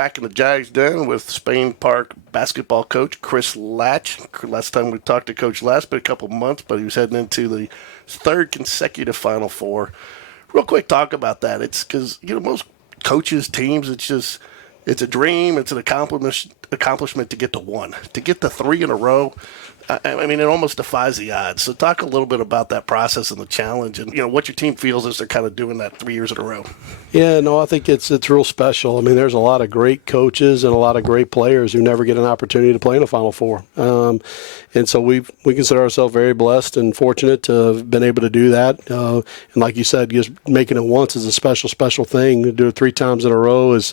back in the Jags Den with Spain Park basketball coach Chris Laatsch. Last time we talked to Coach Laatsch, been a couple months, but he was heading into the third consecutive Final Four. Real quick talk about that. It's because, most coaches, teams, it's a dream. It's an accomplishment to get to one. To get to three in a row, I mean, it almost defies the odds. So talk a little bit about that process and the challenge and, what your team feels as they're kind of doing that 3 years in a row. Yeah, no, I think it's real special. I mean, there's a lot of great coaches and a lot of great players who never get an opportunity to play in a Final Four. And so we consider ourselves very blessed and fortunate to have been able to do that. And like you said, just making it once is a special, special thing. To do it 3 times in a row is,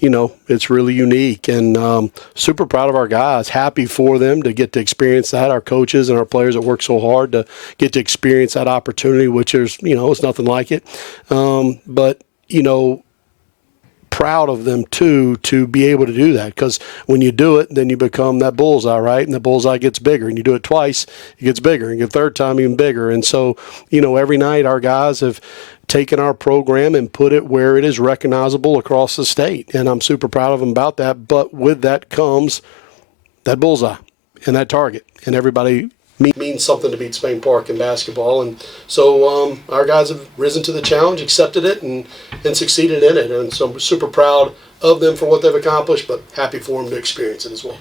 it's really unique, and super proud of our guys. Happy for them to get to experience that. Our coaches and our players that work so hard to get to experience that opportunity, which is, it's nothing like it. But proud of them too to be able to do that, because when you do it, then you become that bullseye, right? And the bullseye gets bigger, and you do it twice, it gets bigger, and the third time even bigger. And so, every night our guys have taken our program and put it where it is recognizable across the state, and I'm super proud of them about that. But with that comes that bullseye and that target, and everybody means something to beat Spain Park in basketball. And so our guys have risen to the challenge, accepted it, and succeeded in it. And so I'm super proud of them for what they've accomplished, but happy for them to experience it as well.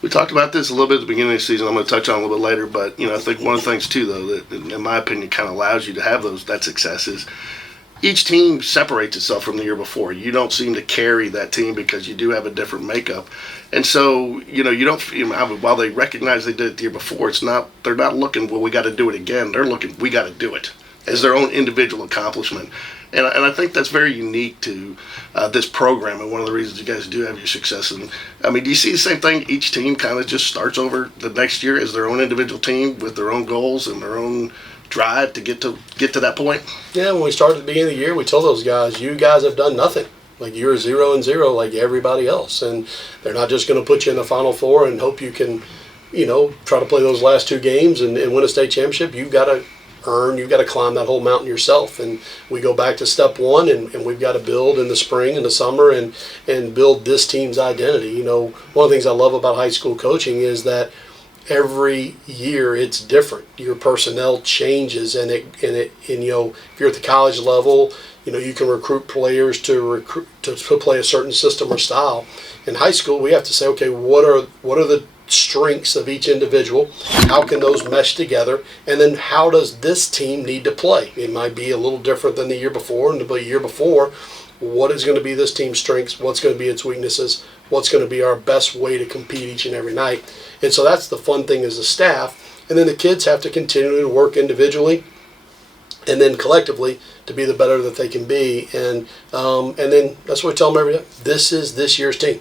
We talked about this a little bit at the beginning of the season. I'm going to touch on it a little bit later, but I think one of the things too, though, that in my opinion kind of allows you to have that success is each team separates itself from the year before. You don't seem to carry that team because you do have a different makeup, and so you don't. While they recognize they did it the year before, they're not looking, well, we got to do it again. They're looking, we got to do it as their own individual accomplishment. And I think that's very unique to this program, and one of the reasons you guys do have your success. And do you see the same thing? Each team kind of just starts over the next year as their own individual team with their own goals and their own drive to get to that point? Yeah, when we started at the beginning of the year, we told those guys, you guys have done nothing. Like, you're 0-0 like everybody else, and they're not just going to put you in the Final Four and hope you can, try to play those last 2 games and win a state championship. You've got to climb that whole mountain yourself. And we go back to step 1, and we've got to build in the spring and the summer and build this team's identity. One of the things I love about high school coaching is that every year it's different. Your personnel changes, and if you're at the college level, you can recruit players to play a certain system or style. In high school, we have to say, okay, what are the strengths of each individual? How can those mesh together? And then how does this team need to play? It might be a little different than the year before, and the year before, what is going to be this team's strengths? What's going to be its weaknesses? What's going to be our best way to compete each and every night? And so that's the fun thing as a staff. And then the kids have to continue to work individually and then collectively to be the better that they can be. And then that's what we tell them every day. This is this year's team.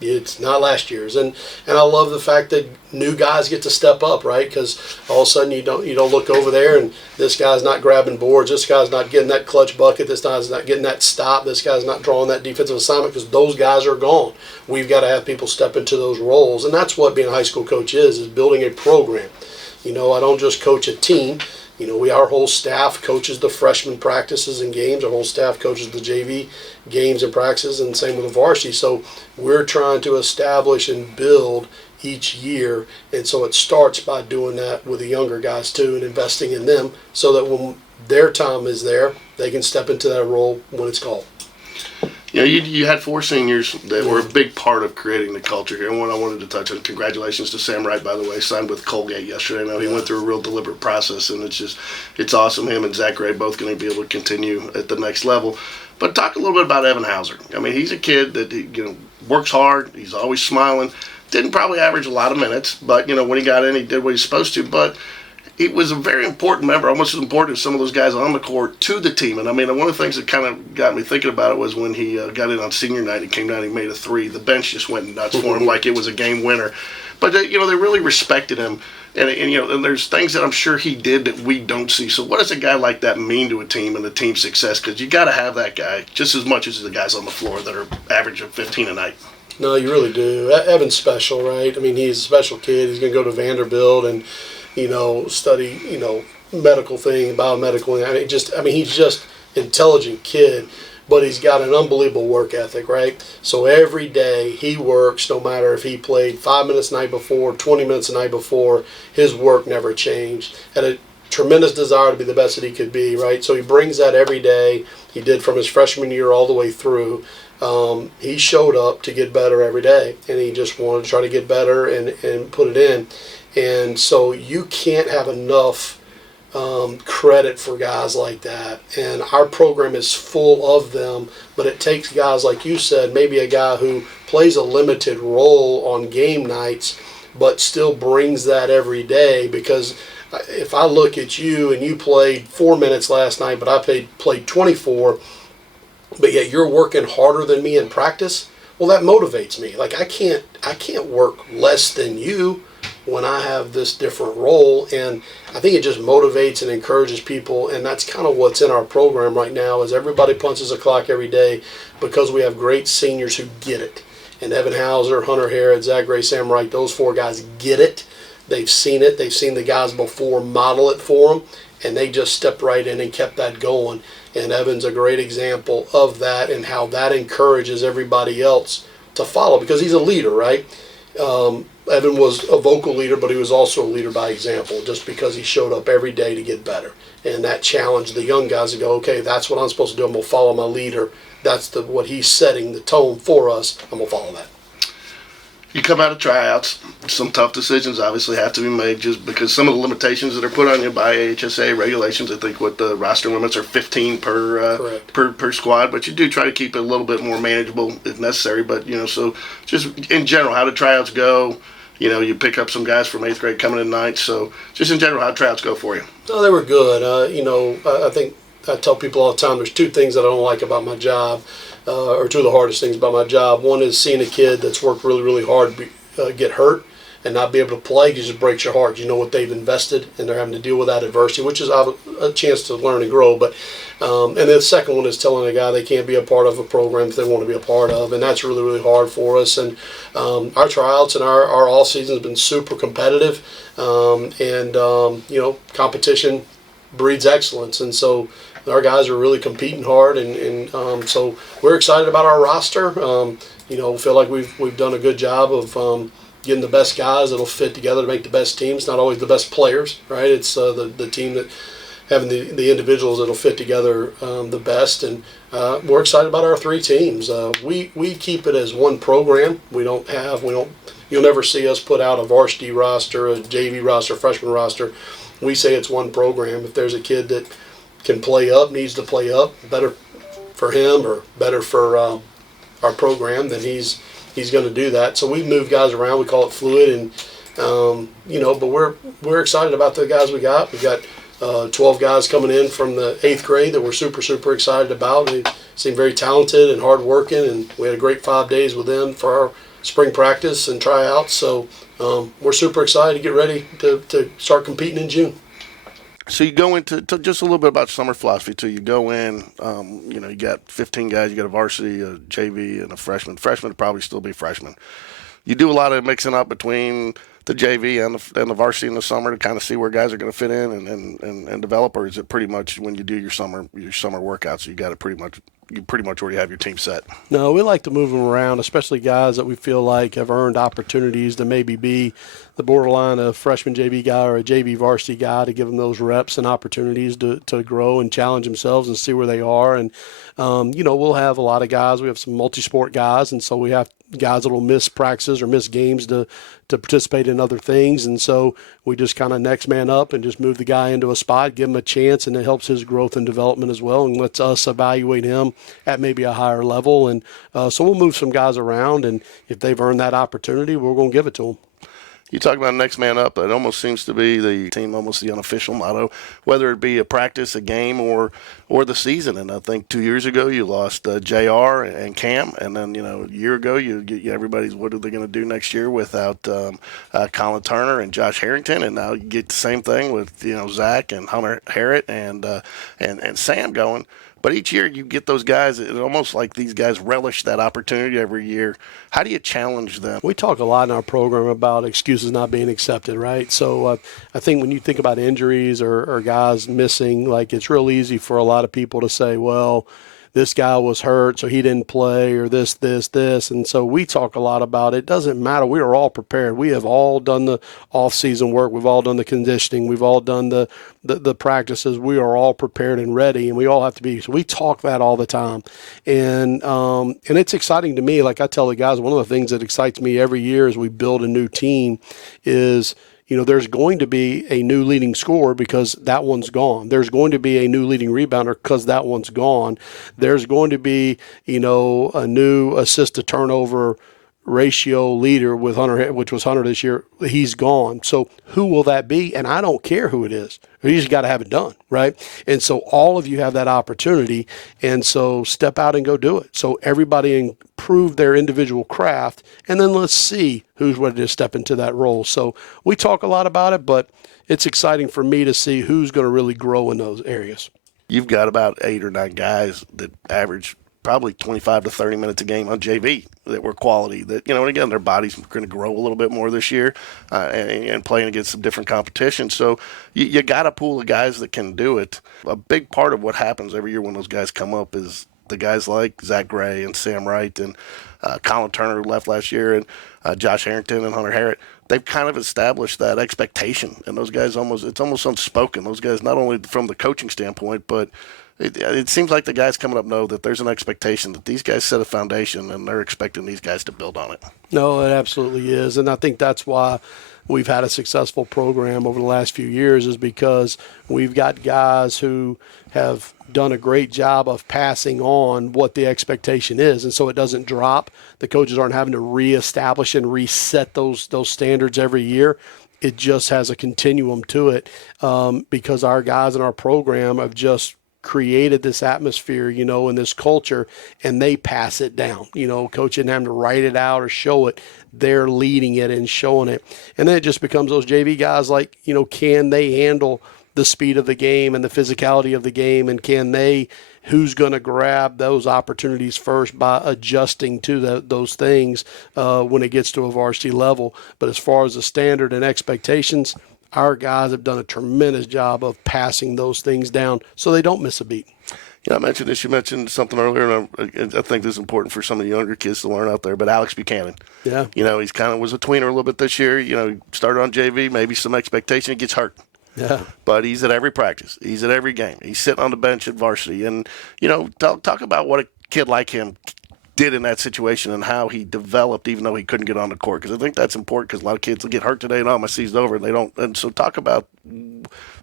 It's not last year's. And I love the fact that new guys get to step up, right? Because all of a sudden you don't look over there and this guy's not grabbing boards, this guy's not getting that clutch bucket, this guy's not getting that stop, this guy's not drawing that defensive assignment, because those guys are gone. We've got to have people step into those roles. And that's what being a high school coach is building a program. I don't just coach a team. Our whole staff coaches the freshman practices and games. Our whole staff coaches the JV games and practices, and same with the varsity. So we're trying to establish and build each year. And so it starts by doing that with the younger guys too, and investing in them so that when their time is there, they can step into that role when it's called. You had 4 seniors that were a big part of creating the culture here. And one I wanted to touch on, congratulations to Sam Wright, by the way, signed with Colgate yesterday. I know he went through a real deliberate process, and it's awesome. Him and Zach Gray both going to be able to continue at the next level. But talk a little bit about Evan Hauser. He's a kid that works hard. He's always smiling. Didn't probably average a lot of minutes, but when he got in, he did what he's supposed to. But he was a very important member, almost as important as some of those guys on the court, to the team. And one of the things that kind of got me thinking about it was when he got in on senior night, he came down and he made a 3. The bench just went nuts for him like it was a game winner. But they really respected him. And there's things that I'm sure he did that we don't see. So what does a guy like that mean to a team and the team's success? Because you got to have that guy just as much as the guys on the floor that are averaging 15 a night. No, you really do. Evan's special, right? He's a special kid. He's going to go to Vanderbilt and study, medical thing, biomedical. He's just intelligent kid. but he's got an unbelievable work ethic, right? So every day he works, no matter if he played 5 minutes the night before, 20 minutes the night before, his work never changed. Had a tremendous desire to be the best that he could be, right? So he brings that every day. He did from his freshman year all the way through. He showed up to get better every day, and he just wanted to try to get better and put it in. And so you can't have enough credit for guys like that. And our program is full of them, but it takes guys, like you said, maybe a guy who plays a limited role on game nights, but still brings that every day. Because if I look at you and you played 4 minutes last night, but I played 24, but yet you're working harder than me in practice, well, that motivates me. Like I can't work less than you when I have this different role. And I think it just motivates and encourages people, and that's kind of what's in our program right now, is everybody punches a clock every day because we have great seniors who get it. And Evan Hauser, Hunter Harrod, Zach Gray, Sam Wright, those four guys get it. They've seen it. They've seen the guys before model it for them, and they just stepped right in and kept that going. And Evan's a great example of that and how that encourages everybody else to follow, because he's a leader, right? Evan was a vocal leader, but he was also a leader by example, just because he showed up every day to get better. And that challenged the young guys to go, okay, that's what I'm supposed to do. I'm going to follow my leader. That's what he's setting the tone for us. I'm going to follow that. You come out of tryouts, some tough decisions obviously have to be made, just because some of the limitations that are put on you by AHSA regulations. I think what the roster limits are 15 per squad, but you do try to keep it a little bit more manageable if necessary. But so just in general, how did tryouts go? You pick up some guys from 8th grade coming in 9th. So just in general, how did tryouts go for you? No, they were good. I think I tell people all the time, there's two things that I don't like about my job. Or two of the hardest things about my job. One is seeing a kid that's worked really, really hard get hurt and not be able to play. It just breaks your heart. You know what they've invested, and they're having to deal with that adversity, which is a chance to learn and grow. But and then the second one is telling a guy they can't be a part of a program that they want to be a part of, and that's really, really hard for us. And our tryouts and our all season has been super competitive, competition breeds excellence, and so our guys are really competing hard, and so we're excited about our roster. Feel like we've done a good job of getting the best guys that'll fit together to make the best teams. Not always the best players, right? It's the team that having the individuals that'll fit together the best. And we're excited about our three teams. We keep it as one program. You'll never see us put out a varsity roster, a JV roster, freshman roster. We say it's one program. If there's a kid that can play up, needs to play up, better for him or better for our program, then he's going to do that. So we move guys around. We call it fluid, and but we're excited about the guys we got. We've got 12 guys coming in from the 8th grade that we're super, super excited about. They seem very talented and hardworking, and we had a great 5 days with them for our spring practice and tryouts. So we're super excited to get ready to start competing in June. So you go into just a little bit about summer philosophy too. You go in, you got 15 guys. You got a varsity, a JV, and a freshman. Freshmen would probably still be freshmen. You do a lot of mixing up between the JV and the varsity in the summer to kind of see where guys are going to fit in and develop, or is it pretty much when you do your summer workouts, you pretty much already have your team set? No, we like to move them around, especially guys that we feel like have earned opportunities to maybe be the borderline a freshman JV guy or a JV varsity guy, to give them those reps and opportunities to grow and challenge themselves and see where they are. And, we'll have a lot of guys. We have some multi-sport guys, and so we have guys that will miss practices or miss games to participate in other things. And so we just kind of next man up and just move the guy into a spot, give him a chance, and it helps his growth and development as well, and lets us evaluate him at maybe a higher level. And so we'll move some guys around, and if they've earned that opportunity, we're going to give it to them. You talk about next man up. It almost seems to be the team, almost the unofficial motto, whether it be a practice, a game, or the season. And I think 2 years ago you lost JR and Cam, and then a year ago everybody's, what are they going to do next year without Colin Turner and Josh Harrington? And now you get the same thing with Zach and Hunter Harrod and Sam going. But each year you get those guys, it's almost like these guys relish that opportunity every year. How do you challenge them? We talk a lot in our program about excuses not being accepted, right? So I think when you think about injuries or guys missing, like, it's real easy for a lot of people to say, well, this guy was hurt, so he didn't play, or this. And so we talk a lot about it. Doesn't matter. We are all prepared. We have all done the off-season work. We've all done the conditioning. We've all done the practices. We are all prepared and ready, and we all have to be. So we talk that all the time. And it's exciting to me. Like I tell the guys, one of the things that excites me every year as we build a new team is, there's going to be a new leading scorer because that one's gone. There's going to be a new leading rebounder because that one's gone. There's going to be, a new assist to turnover ratio leader with Hunter, which was Hunter this year. He's gone. So who will that be? And I don't care who it is. You just got to have it done, right? And so all of you have that opportunity. And so step out and go do it. So everybody improve their individual craft, and then let's see who's ready to step into that role. So we talk a lot about it, but it's exciting for me to see who's going to really grow in those areas. You've got about 8 or 9 guys that average probably 25 to 30 minutes a game on JV that were quality. That, and again, their bodies are going to grow a little bit more this year and playing against some different competition. So you got a pool of guys that can do it. A big part of what happens every year when those guys come up is the guys like Zach Gray and Sam Wright and Colin Turner, who left last year, and Josh Harrington and Hunter Harrett. They've kind of established that expectation, and those guys it's almost unspoken. Those guys, not only from the coaching standpoint, but it seems like the guys coming up know that there's an expectation that these guys set a foundation, and they're expecting these guys to build on it. No, it absolutely is, and I think that's why we've had a successful program over the last few years, is because we've got guys who have done a great job of passing on what the expectation is, and so it doesn't drop. The coaches aren't having to reestablish and reset those standards every year. It just has a continuum to it, because our guys in our program have just created this atmosphere, and this culture, and they pass it down. Coach didn't have to write it out or show it. They're leading it and showing it. And then it just becomes those JV guys like, can they handle the speed of the game and the physicality of the game, and who's going to grab those opportunities first by adjusting to those things when it gets to a varsity level. But as far as the standard and expectations, our guys have done a tremendous job of passing those things down so they don't miss a beat. I mentioned this. You mentioned something earlier, and I think this is important for some of the younger kids to learn out there. But Alex Buchanan, yeah, he's kind of was a tweener a little bit this year. He started on JV, maybe some expectation. He gets hurt. Yeah. But he's at every practice. He's at every game. He's sitting on the bench at varsity. And, talk about what a kid like him did in that situation and how he developed even though he couldn't get on the court. Because I think that's important, because a lot of kids will get hurt today and, my season's over, and they don't. And so talk about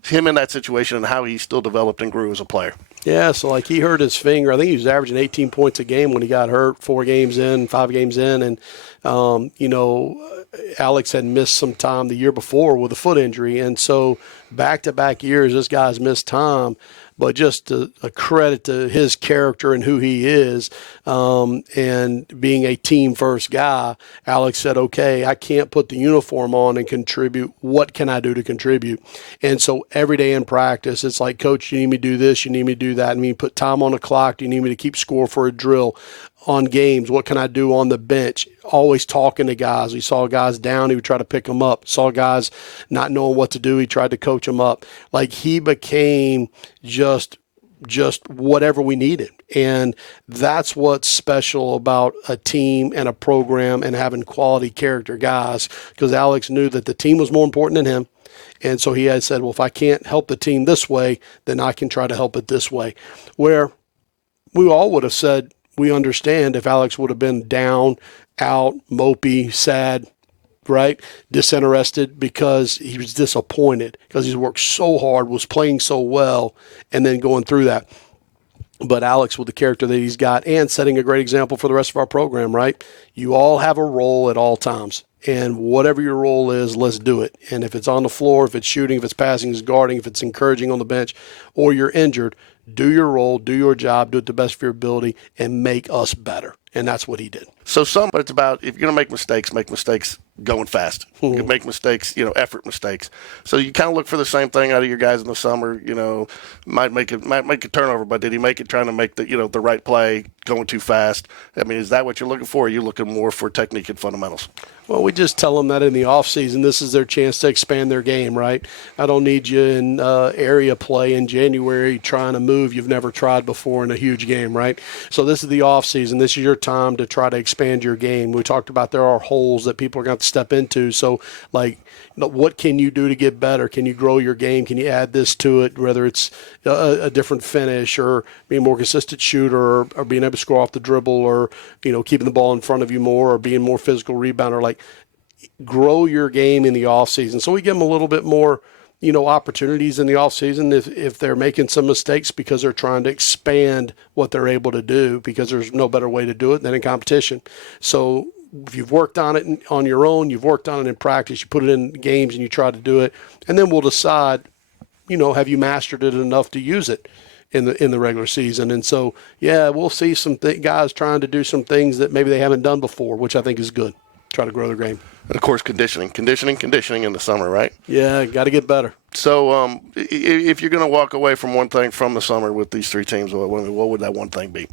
him in that situation and how he still developed and grew as a player. Yeah, so he hurt his finger. I think he was averaging 18 points a game when he got hurt, 5 games in. And, Alex had missed some time the year before with a foot injury. And so back-to-back years, this guy's missed time. But just a credit to his character and who he is, and being a team-first guy, Alex said, okay, I can't put the uniform on and contribute. What can I do to contribute? And so every day in practice, it's like, Coach, you need me to do this, you need me to do that. I mean, put time on the clock. Do you need me to keep score for a drill? On games, what can I do on the bench? Always talking to guys. We saw guys down, he would try to pick them up. Saw guys not knowing what to do, he tried to coach them up. He became just whatever we needed. And that's what's special about a team and a program and having quality character guys, because Alex knew that the team was more important than him. And so he had said, well, if I can't help the team this way, then I can try to help it this way. Where we all would have said, we understand if Alex would have been down, out, mopey, sad, right, disinterested, because he was disappointed because he's worked so hard, was playing so well, and then going through that. But Alex, with the character that he's got and setting a great example for the rest of our program, right, you all have a role at all times. And whatever your role is, let's do it. And if it's on the floor, if it's shooting, if it's passing, if it's guarding, if it's encouraging on the bench, or you're injured, do your role, do your job, do it the best of your ability, and make us better. And that's what he did. So but it's about, if you're going to make mistakes going fast. You can make mistakes, effort mistakes. So you kind of look for the same thing out of your guys in the summer. Might make a turnover, but did he make it trying to make the right play, going too fast? I mean, is that what you're looking for? Or are you looking more for technique and fundamentals? Well, we just tell them that in the offseason, this is their chance to expand their game, right? I don't need you in area play in January trying to move you've never tried before in a huge game, right? So this is the offseason. This is your time to try to expand your game. We talked about there are holes that people are going to have to step into. So, what can you do to get better? Can you grow your game? Can you add this to it, whether it's a different finish or being a more consistent shooter or being able to score off the dribble or, keeping the ball in front of you more or being more physical rebounder, grow your game in the offseason. So we give them a little bit more, opportunities in the offseason if they're making some mistakes because they're trying to expand what they're able to do because there's no better way to do it than in competition. So if you've worked on it on your own, you've worked on it in practice, you put it in games and you try to do it, and then we'll decide, have you mastered it enough to use it in the regular season. And so, we'll see some guys trying to do some things that maybe they haven't done before, which I think is good. Try to grow their game. And, of course, conditioning in the summer, right? Yeah, got to get better. So if you're going to walk away from one thing from the summer with these three teams, what would that one thing be?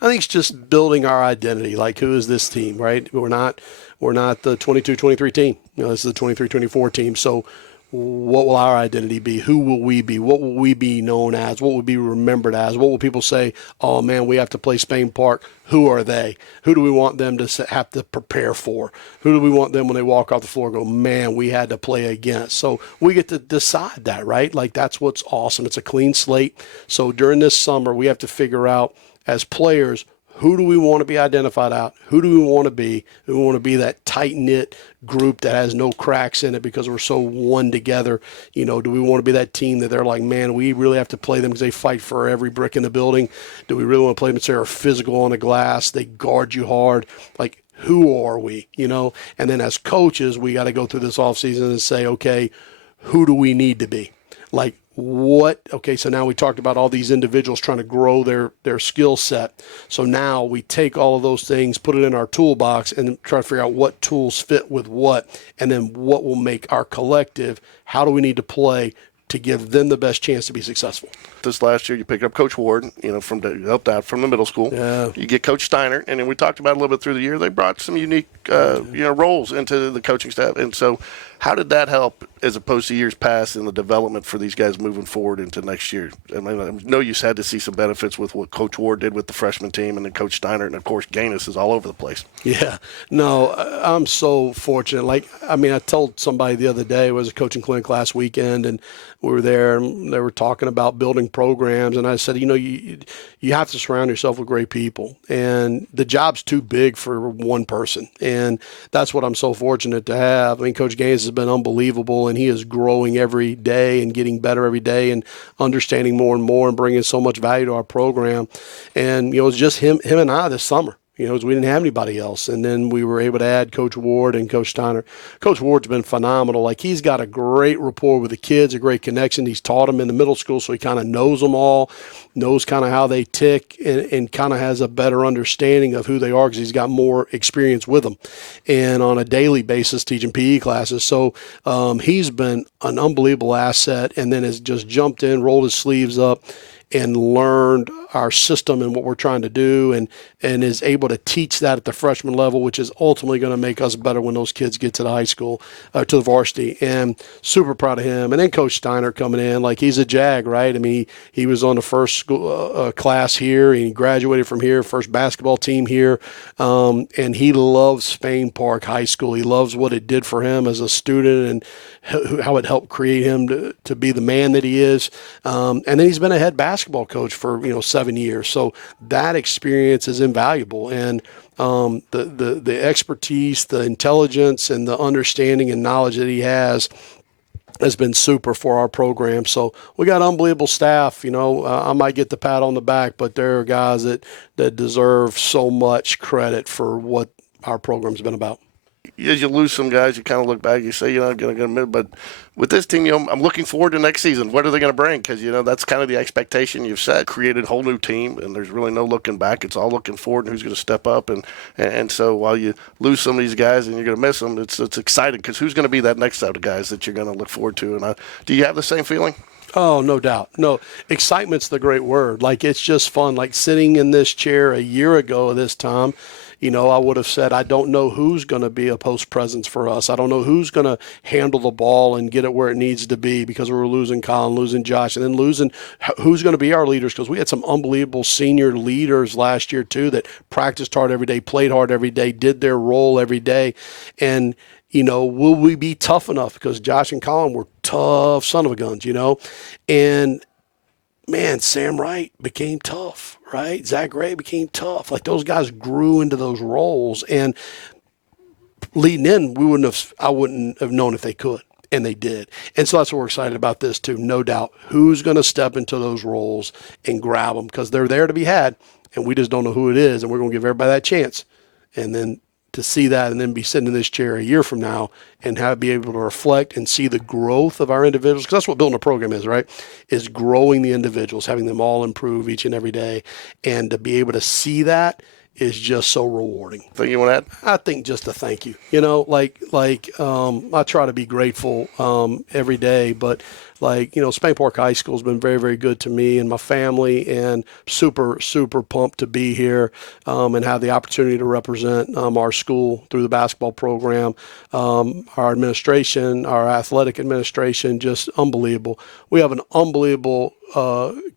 I think it's just building our identity. Who is this team, right? We're not the 22-23 team. This is the 23-24 team. So what will our identity be? Who will we be? What will we be known as? What will we be remembered as? What will people say, oh, man, we have to play Spain Park? Who are they? Who do we want them to have to prepare for? Who do we want them when they walk off the floor go, man, we had to play against? So we get to decide that, right? That's what's awesome. It's a clean slate. So during this summer, we have to figure out as players, who do we want to be identified out? Who do we want to be? Do we want to be that tight-knit group that has no cracks in it because we're so one together? Do we want to be that team that they're like, man, we really have to play them because they fight for every brick in the building? Do we really want to play them because they're physical on the glass? They guard you hard. Who are we? And then as coaches, we got to go through this offseason and say, okay, who do we need to be? So now we talked about all these individuals trying to grow their skill set. So now we take all of those things, put it in our toolbox, and try to figure out what tools fit with what, and then what will make our collective, how do we need to play to give them the best chance to be successful. This last year, you picked up Coach Ward, helped out from the middle school. Yeah. You get Coach Steiner, and then we talked about a little bit through the year. They brought some unique, roles into the coaching staff, and so how did that help as opposed to years past in the development for these guys moving forward into next year? I know you had to see some benefits with what Coach Ward did with the freshman team, and then Coach Steiner, and of course Gaines is all over the place. Yeah, no, I'm so fortunate. I told somebody the other day, it was a coaching clinic last weekend, and we were there, and they were talking about building programs, and I said, you have to surround yourself with great people, and the job's too big for one person, and that's what I'm so fortunate to have. Coach Gaines has been unbelievable, and he is growing every day and getting better every day and understanding more and more and bringing so much value to our program. And, it was just him and I this summer. We didn't have anybody else. And then we were able to add Coach Ward and Coach Steiner. Coach Ward's been phenomenal. He's got a great rapport with the kids, a great connection. He's taught them in the middle school, so he kind of knows them all, knows kind of how they tick, and kind of has a better understanding of who they are because he's got more experience with them. And on a daily basis, teaching PE classes. So he's been an unbelievable asset, and then has just jumped in, rolled his sleeves up, and learned our system and what we're trying to do, and is able to teach that at the freshman level, which is ultimately going to make us better when those kids get to the high school, to the varsity. And super proud of him. And then Coach Steiner coming in, he's a Jag, right? He was on the first school, class here, and he graduated from here, first basketball team here, and he loves Spain Park High School. He loves what it did for him as a student and how it helped create him to be the man that he is. And then he's been a head basketball coach for 7 years. So that experience is invaluable. And the expertise, the intelligence, and the understanding and knowledge that he has been super for our program. So we got unbelievable staff. I might get the pat on the back, but there are guys that deserve so much credit for what our program's been about. as you lose some guys, you kind of look back, you say, I'm going to admit, but with this team, I'm looking forward to next season. What are they going to bring? Because, that's kind of the expectation you've set. Created a whole new team, and there's really no looking back. It's all looking forward and who's going to step up. And so while you lose some of these guys and you're going to miss them, it's exciting because who's going to be that next set of guys that you're going to look forward to? And do you have the same feeling? Oh, no doubt. No, excitement's the great word. Like, it's just fun. Like, sitting in this chair a year ago this time, I would have said, I don't know who's going to be a post presence for us. I don't know who's going to handle the ball and get it where it needs to be, because we're losing Colin, losing Josh, and then losing who's going to be our leaders, because we had some unbelievable senior leaders last year too that practiced hard every day, played hard every day, did their role every day. And will we be tough enough? Because Josh and Colin were tough son of a guns, and man, Sam Wright became tough, right? Zach Gray became tough. Like, those guys grew into those roles, and leading in, I wouldn't have known if they could, and they did. And so that's what we're excited about this too, no doubt. Who's going to step into those roles and grab them, because they're there to be had, and we just don't know who it is, and we're going to give everybody that chance. And then to see that, and then be sitting in this chair a year from now and be able to reflect and see the growth of our individuals, because that's what building a program is, right? Is growing the individuals, having them all improve each and every day, and to be able to see that is just so rewarding. Think you want to add? I think just a thank you. I try to be grateful every day, but Spain Park High School has been very, very good to me and my family, and super, super pumped to be here and have the opportunity to represent our school through the basketball program. Our administration, our athletic administration, just unbelievable. We have an unbelievable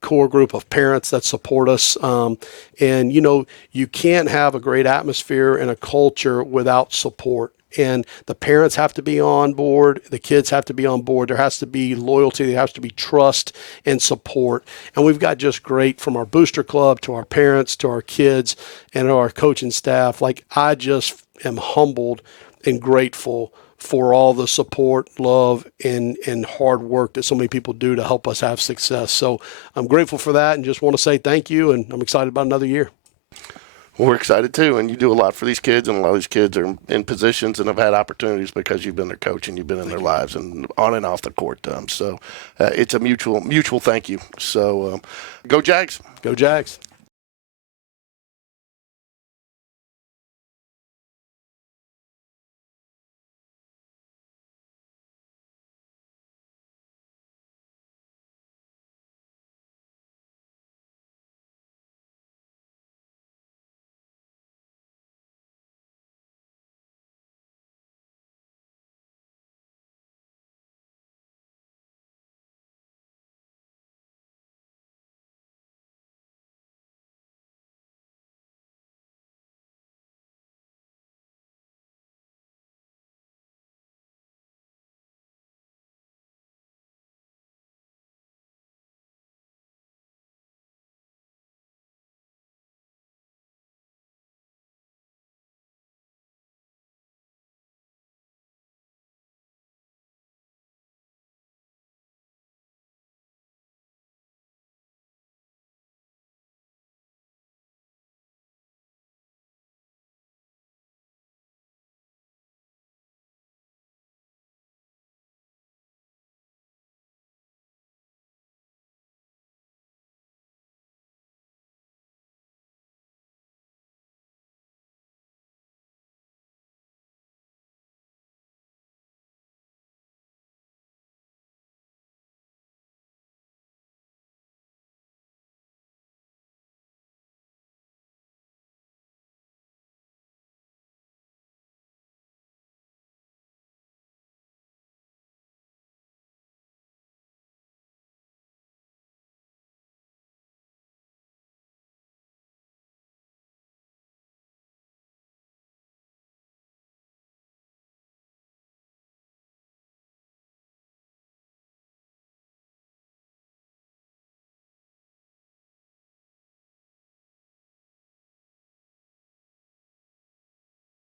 core group of parents that support us. And you can't have a great atmosphere and a culture without support. And the parents have to be on board. The kids have to be on board. There has to be loyalty. There has to be trust and support. And we've got just great, from our booster club to our parents to our kids and our coaching staff. Like, I just am humbled and grateful for all the support, love, and hard work that so many people do to help us have success. So I'm grateful for that, and just want to say thank you, and I'm excited about another year. Well, we're excited too, and you do a lot for these kids, and a lot of these kids are in positions and have had opportunities because you've been their coach and you've been in their lives and on and off the court. So it's a mutual thank you. So go Jags. Go Jags.